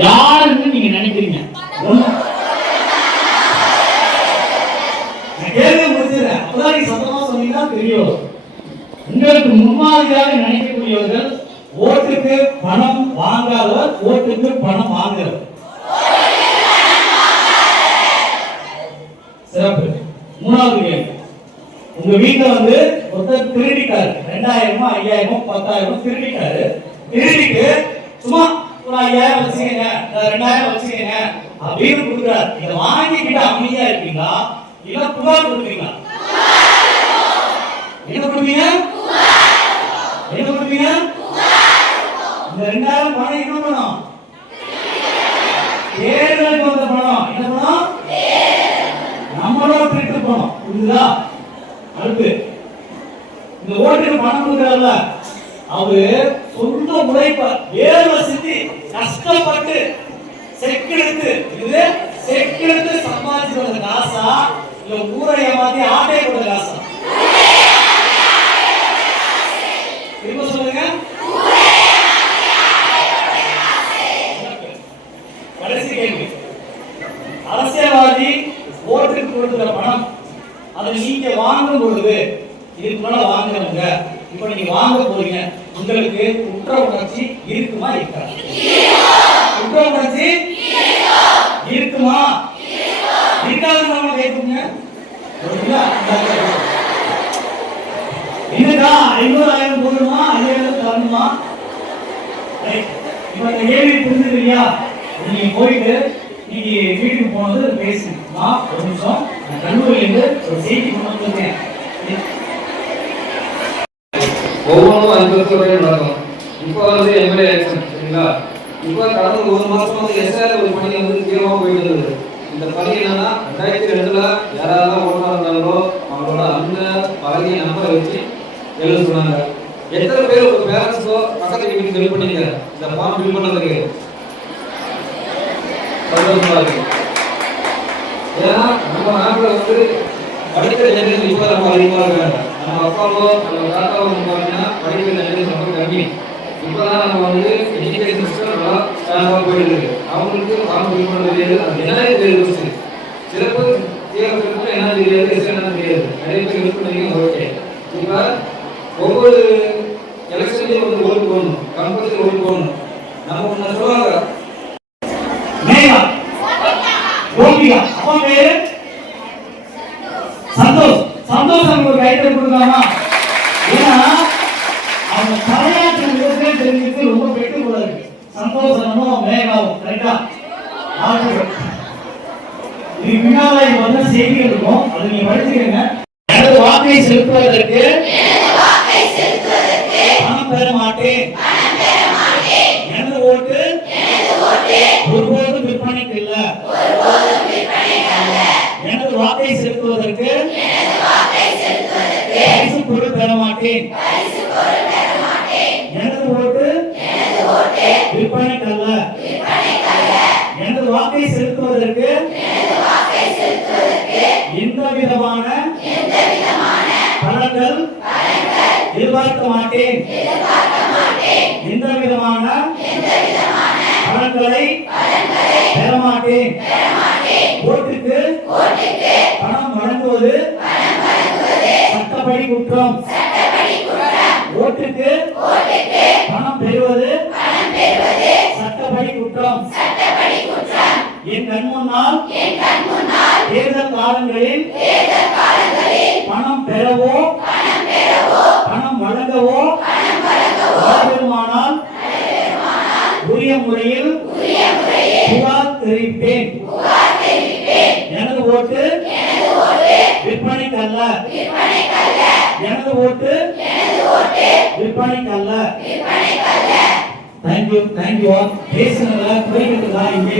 யாருன்னு நீங்க நினைக்கிறீங்க? ஒண்ணு. நான் கேள்வி முடிச்சிடுறேன். அப்பதான் நீங்க சத்தமா சொன்னீங்கன்னா தெரியும். உங்களுக்கு முன்மாதிரியாக நினைக்கக்கூடியவர்கள் ஓட்டுக்கு பணம் வாங்காதவர் ஓட்டுக்கு பணம் வாங்குறவர். சிறப்பு. மூணாவது கேள்வி. உங்க வீட்டுல வந்து ஒருத்தர் திருடிட்டாரு. ரெண்டாயிரமோ ஐயாயிரமோ பத்தாயிரமோ திருடிட்டாரு. திருடிட்டு சும்மா ஐயாயிரம் வச்சுக்கங்க. இந்த ரெண்டாயிரம் வச்சுக்கங்க. அப்படின்னு கொடுக்குறாரு. இதை வாங்கிக்கிட்டு அமைதியா இருக்கீங்களா இல்ல புகார் கொடுக்குறீங்களா என்ன கொடுப்பீங்க? என்ன கொடுப்பீங்க? இந்த ரெண்டாயிரம் பணம் என்ன பணம்? தேர்தலுக்கு வந்த பணம். என்ன பணம்? நம்மளோட திருட்டு பணம் புரியுதா அடுத்து இந்த ஓட்டுக்கு பணம் கொடுக்கறல்ல அவரு சொந்த உழைப்ப வேர்வை சிந்தி கஷ்டப்பட்டு செக்கெடுத்து இது செக்கெடுத்து சம்பாதிச்சு வந்த காசா? இல்ல ஊரை ஏமாத்தி ஆட்டை கொடுத்த காசா? திரும்ப சொல்லுங்க. கடைசி கேள்வி. அரசியல்வாதி ஓட்டுக்கு கொடுக்கிற பணம் அதை நீங்க வாங்கும் பொழுது இதுக்கு மேல வாங்குறவங்க இப்ப நீங்க வாங்க போறீங்க உங்களுக்கு குற்ற உணர்ச்சி இருக்குமா இருக்காது குற்ற உணர்ச்சி இருக்குமா? இருக்காதுன்னு கேட்குங்க என்னக்கா ஐநூறாயிரம் போதுமா? ஐயாயிரம் தரணுமா? ரைட். இப்ப இந்த கேள்வி புரிஞ்சுக்கிறியா? நீங்க போயிட்டு நீங்க வீட்டுக்கு போனது பேசுமா ஒரு நிமிஷம். நான் கல்லூரியிலிருந்து ஒரு செய்தி கொண்டு வந்து சரிங்களா இப்போ கடந்த ஒரு மாசம் வந்து எஸ்ஆர் ஒரு பணி வந்து தீவிரமாக போயிட்டு இருந்தது. இந்த பணி என்னன்னா ரெண்டாயிரத்தி ரெண்டுல யாராவது ஓட்டா இருந்தாங்களோ அவங்களோட அந்த பழகிய நம்பரை வச்சு எழுத சொன்னாங்க. எத்தனை பேர் உங்க பேரண்ட்ஸோ பக்கத்து வீட்டுக்கு ஃபில் பண்ணீங்க? இந்த ஃபார்ம் ஃபில் பண்ணதுக்கு. சந்தோஷமா இருக்கு. ஏன்னா நம்ம நாட்டில் வந்து படிக்கிற ஜெனரேஷன் இப்போ ரொம்ப அதிகமாக இருக்காங்க. நம்ம அப்பாவோ நம்ம தாத்தாவோ பார்த்தீங்கன்னா படிக்கிற ஜெனரேஷன் ரொம்ப கம்மி இப்போ நம்ம வந்து எஜுகேஷன் சிஸ்டம் நல்லா ஸ்ட்ராங்காக போயிட்டு இருக்கு. அவங்களுக்கு ஃபார்ம் ஃபில் பண்ண தெரியாது அது என்னன்னே தெரியாது சிறப்பு தேர்வுக்கு என்ன தெரியாது என்ன தெரியாது. நிறைய பேர் ஹெல்ப் ஓகே இப்போ ஒவ்வொரு எலெக்ஷன்லையும் வந்து ஓட்டு போடணும். கம்பல்சரி ஓட்டு போடணும். சந்தோஷமும் மேகாவும் கரெக்டா ஆட்கள் இது பின்னால வந்து செய்திகள் இருக்கும் அது நீங்க படிச்சுக்கங்க. எனது வாக்கை செலுத்துவதற்கு பணம் பெற மாட்டேன். எனது ஓட்டு ஒருபோதும் விற்பனைக்கு இல்ல எனது வாக்கை செலுத்துவதற்கு பரிசு பொருள் பெற மாட்டேன் எனது ஓட்டு விற்பனைக்கல்ல எனது வாக்கை செலுத்துவதற்கு எந்த விதமான பலன்கள் எதிர்பார்க்க மாட்டேன். எந்த விதமான பலன்களை பெற மாட்டேன். ஓட்டுக்கு பணம் வழங்குவது சட்டப்படி குற்றம். கண் முன்னால் தேர்தல் காலங்களில் பணம் பெறவோ பணம் வழங்கவோ நடைபெறுமானால் உரிய முறையில் புகார் தெரிவிப்பேன் எனது ஓட்டு விற்பனைக்கு அல்ல எனது ஓட்டு விற்பனைக்கு அல்ல தேங்க்யூ தேங்க்யூ பேசுனதுல குறைக்கிறதுதான் இங்கே.